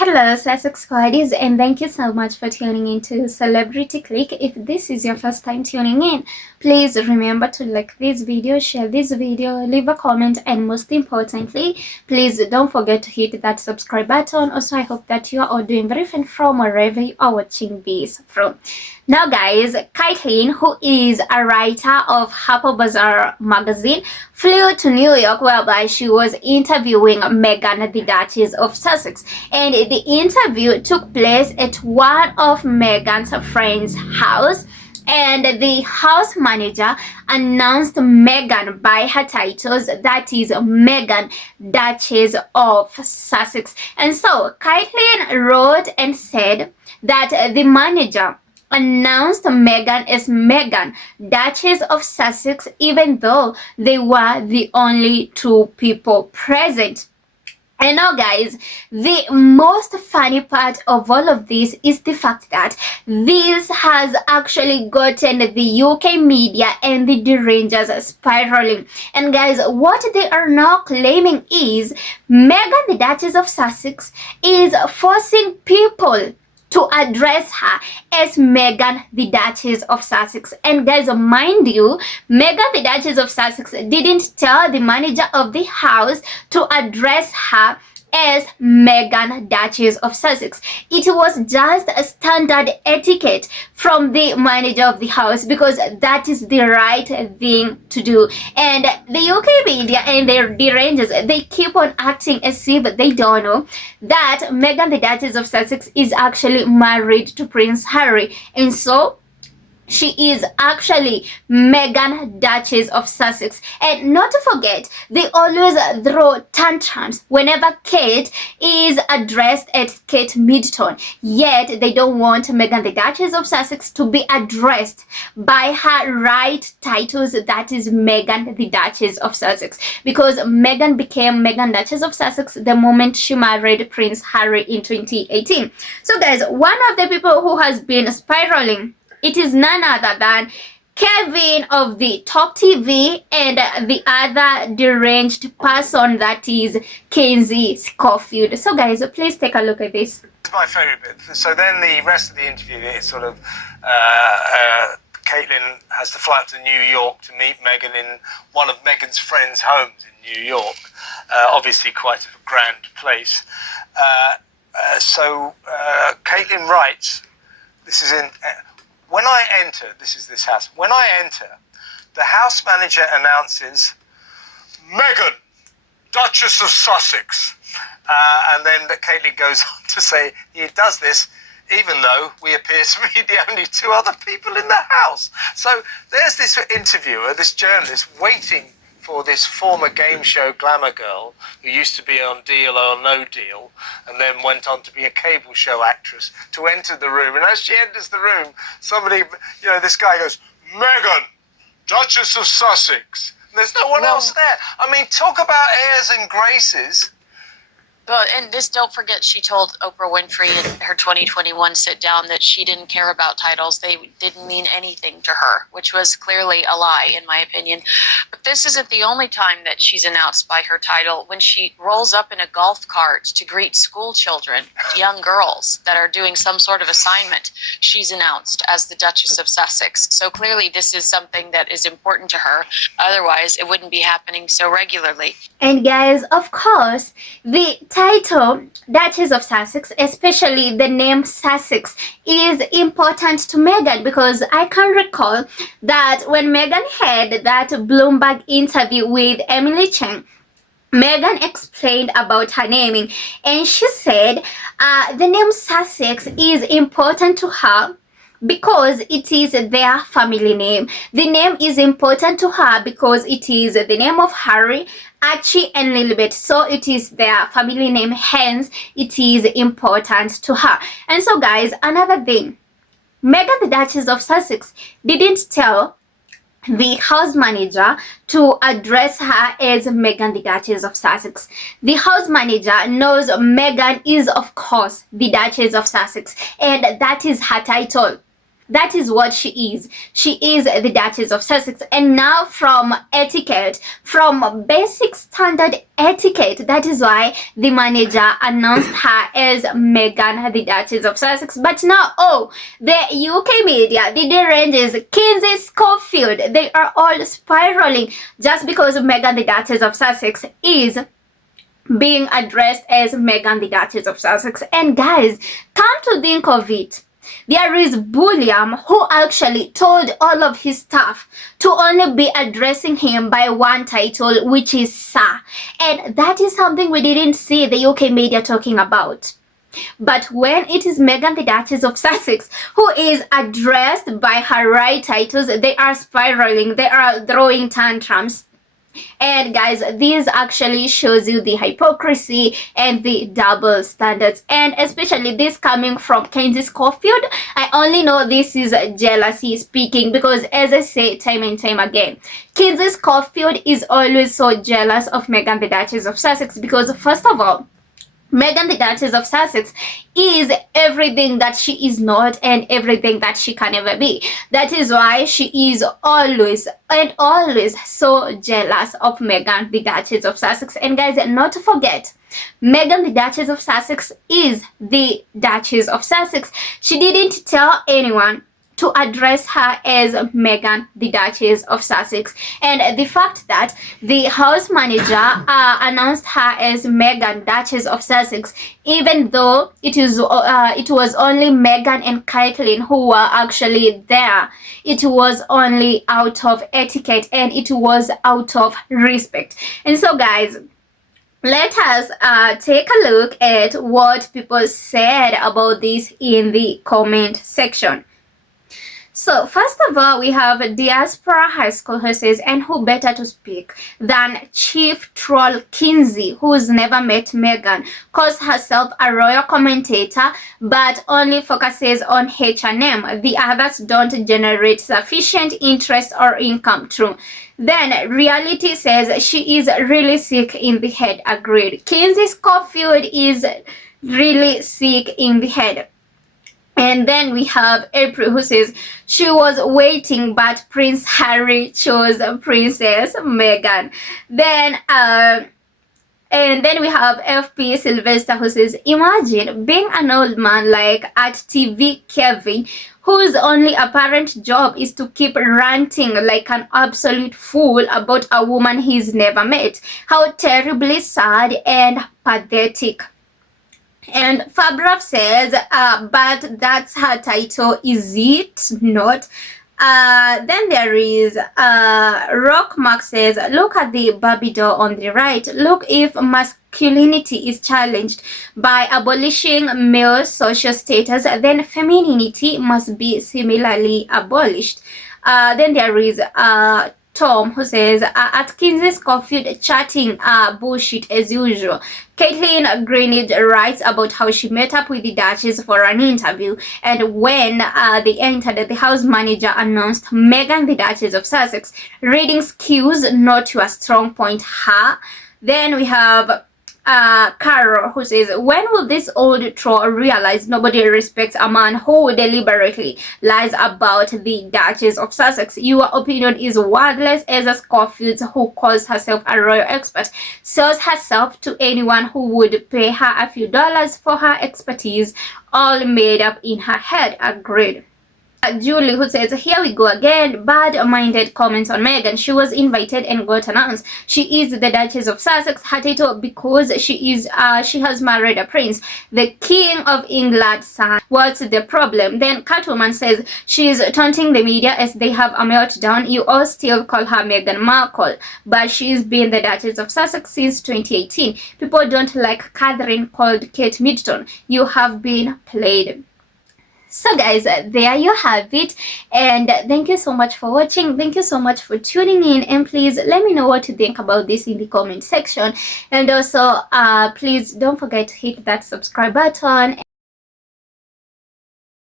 Hello, Sussex Squaddies, and thank you so much for tuning into Celebrity Click. If this is your first time tuning in, please remember to like this video, share this video, leave a comment, and most importantly, please don't forget to hit that subscribe button. Also, I hope that you are all doing very fine from wherever you are watching this from. Now guys, Kaitlyn, who is a writer of Harper Bazaar magazine, flew to New York whereby she was interviewing Meghan, the Duchess of Sussex. And the interview took place at one of Meghan's friend's house. And the house manager announced Meghan by her titles, that is Meghan, Duchess of Sussex. And so Kaitlyn wrote and said that the manager announced Meghan as Meghan, Duchess of Sussex, even though they were the only two people present. And now guys, the most funny part of all of this is the fact that this has actually gotten the UK media and the derangers spiraling. And guys, what they are now claiming is Meghan, the Duchess of Sussex, is forcing people to address her as Meghan, the Duchess of Sussex. And guys, mind you, Meghan, the Duchess of Sussex, didn't tell the manager of the house to address her as Meghan, Duchess of Sussex. It was just a standard etiquette from the manager of the house because that is the right thing to do. And the UK media and their derangers, they keep on acting as if they don't know that Meghan, the Duchess of Sussex, is actually married to Prince Harry. And so she is actually Meghan, Duchess of Sussex. And not to forget, they always throw tantrums whenever Kate is addressed at Kate Middleton. Yet they don't want Meghan, the Duchess of Sussex, to be addressed by her right titles, that is Meghan, the Duchess of Sussex. Because Meghan became Meghan, Duchess of Sussex the moment she married Prince Harry in 2018. So guys, one of the people who has been spiraling, it is none other than Kevin of the Talk TV and the other deranged person, that is Kenzie Schofield. So guys, please take a look at this. It's my favourite bit. So then the rest of the interview is sort of Kaitlyn has to fly up to New York to meet Meghan in one of Meghan's friends' homes in New York. Obviously quite a grand place. So Kaitlyn writes, this is in... When I enter, this is this house. When I enter, the house manager announces, Meghan, Duchess of Sussex. And then Kaitlyn goes on to say he does this even though we appear to be the only two other people in the house. So there's this interviewer, this journalist, waiting for this former game show glamour girl who used to be on Deal or No Deal and then went on to be a cable show actress to enter the room. And as she enters the room, somebody, this guy goes, Meghan, Duchess of Sussex. And there's no one else there. I mean, talk about airs and graces. But, and this, don't forget, she told Oprah Winfrey in her 2021 sit down that she didn't care about titles. They didn't mean anything to her, which was clearly a lie, in my opinion. But this isn't the only time that she's announced by her title. When she rolls up in a golf cart to greet school children, young girls that are doing some sort of assignment, she's announced as the Duchess of Sussex. So clearly this is something that is important to her. Otherwise, it wouldn't be happening so regularly. And guys, of course, the title Duchess of Sussex, especially the name Sussex, is important to Meghan because I can recall that when Meghan had that Bloomberg interview with Emily Cheng, Meghan explained about her naming and she said the name Sussex is important to her because it is their family name. The name is important to her because it is the name of Harry, Archie and Lilibet. So it is their family name, hence it is important to her. And so guys, another thing, Meghan, the Duchess of Sussex, didn't tell the house manager to address her as Meghan, the Duchess of Sussex. The house manager knows Meghan is, of course, the Duchess of Sussex, and that is her title. That is what she is. She is the Duchess of Sussex. And now from etiquette, from basic standard etiquette, that is why the manager announced her as Meghan, the Duchess of Sussex. But now, the UK media, the ranges, Kinsey, Schofield, they are all spiraling just because Meghan, the Duchess of Sussex, is being addressed as Meghan, the Duchess of Sussex. And guys, come to think of it, there is William who actually told all of his staff to only be addressing him by one title, which is Sir. And that is something we didn't see the UK media talking about. But when it is Meghan, the Duchess of Sussex, who is addressed by her right titles, they are spiraling, they are throwing tantrums. And guys, this actually shows you the hypocrisy and the double standards, and especially this coming from Kinsey Schofield. I only know this is jealousy speaking, because as I say time and time again, Kinsey Schofield is always so jealous of Meghan, the Duchess of Sussex, because first of all, Meghan, the Duchess of Sussex, is everything that she is not and everything that she can ever be. That is why she is always and always so jealous of Meghan, the Duchess of Sussex. And guys, not to forget, Meghan, the Duchess of Sussex, is the Duchess of Sussex. She didn't tell anyone to address her as Meghan, the Duchess of Sussex. And the fact that the house manager announced her as Meghan, Duchess of Sussex, even though it was only Meghan and Kaitlyn who were actually there, it was only out of etiquette and it was out of respect. And so guys, let us take a look at what people said about this in the comment section. So first of all, we have Diaspora High School who says, and who better to speak than Chief Troll Kinsey, who's never met Meghan, calls herself a royal commentator, but only focuses on H&M. The others don't generate sufficient interest or income. True. Then Reality says she is really sick in the head. Agreed. Kinsey Schofield is really sick in the head. And then we have April who says she was waiting, but Prince Harry chose Princess Meghan. And then we have FP Sylvester who says, imagine being an old man like at TV Kevin, whose only apparent job is to keep ranting like an absolute fool about a woman he's never met. How terribly sad and pathetic. And Fabraf says, but that's her title, is it not? Then there is Rockmark says, look at the Barbie doll on the right. Look if masculinity is challenged by abolishing male social status, then femininity must be similarly abolished. Then there is Tom who says, at Kinsey Schofield chatting bullshit as usual. Kaitlyn Greenidge writes about how she met up with the Duchess for an interview, and when they entered, the house manager announced Meghan, the Duchess of Sussex. Reading skills not your strong point, huh? Then we have Carol who says, when will this old troll realize nobody respects a man who deliberately lies about the Duchess of Sussex? Your opinion is worthless. As a Schofield, who calls herself a royal expert, sells herself to anyone who would pay her a few dollars for her expertise, all made up in her head. Agreed. Julie who says, here we go again, bad-minded comments on Meghan. She was invited and got announced. She is the Duchess of Sussex, her title because she has married a prince, the King of England's son. What's the problem? Then Catwoman says, she's taunting the media as they have a meltdown. You all still call her Meghan Markle, but she's been the Duchess of Sussex since 2018. People don't like Catherine called Kate Middleton. You have been played. So guys, there you have it, and thank you so much for watching. Thank you so much for tuning in, and please let me know what you think about this in the comment section. And also please don't forget to hit that subscribe button.